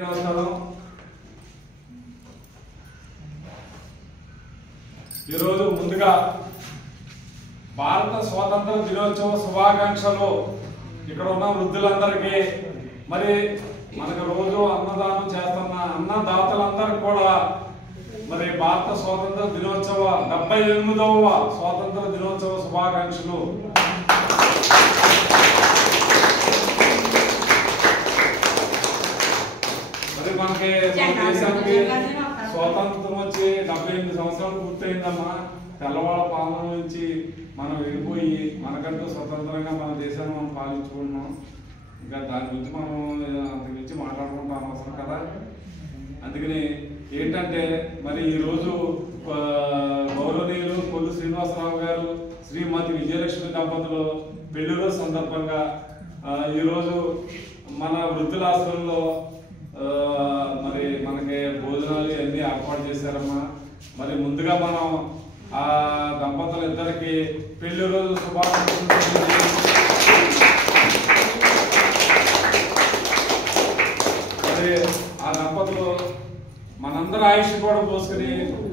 నమస్కారం. ఈరోజు ముందుగా భారత స్వాతంత్ర దినోత్సవ శుభాకాంక్షలు. ఇక్కడ ఉన్న వృద్ధులందరికీ, మరి మనకు రోజు అన్నదానం చేస్తున్న అన్నదాతలందరికీ కూడా మరి భారత స్వాతంత్ర దినోత్సవ 78వ స్వాతంత్ర దినోత్సవ శుభాకాంక్షలు. మరి మనకి దేశానికి స్వాతంత్రం వచ్చి 78 సంవత్సరాలు పూర్తయిందమ్మా. తెల్లవాళ్ళ పాలన నుంచి మనం వెళ్ళిపోయి మనకంటూ స్వతంత్రంగా మన దేశాన్ని మనం పాలించుకుంటున్నాం. ఇంకా దాని గురించి మనం అంత గురించి మాట్లాడుకుంటాం అవసరం కదా. అందుకని ఏంటంటే మరి ఈరోజు గౌరవనీయులు కొల్లు శ్రీనివాసరావు గారు, శ్రీమతి విజయలక్ష్మి దంపతులు పెళ్లి రోజు సందర్భంగా ఈరోజు మన వృద్ధులాశ్రమంలో మరి మనకి భోజనాలు అన్ని ఏర్పాటు చేశారమ్మా. మరి ముందుగా మనం ఆ దంపతులు ఇద్దరికి పెళ్లి రోజు శుభాకాంక్షలు. మరి ఆ దంపతులు మనందరి ఆయుష్ కూడా పోసుకుని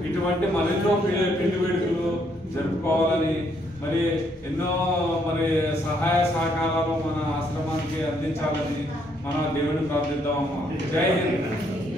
ఇటువంటి మరెన్నో పెళ్లి వేడుకలు జరుపుకోవాలని, మరి ఎన్నో మరి సహాయ సహకారాలు మన ఆశ్రమానికి అందించాలని మనం దేవుడిని ప్రార్థిద్దామమ్మా. జై హింద్.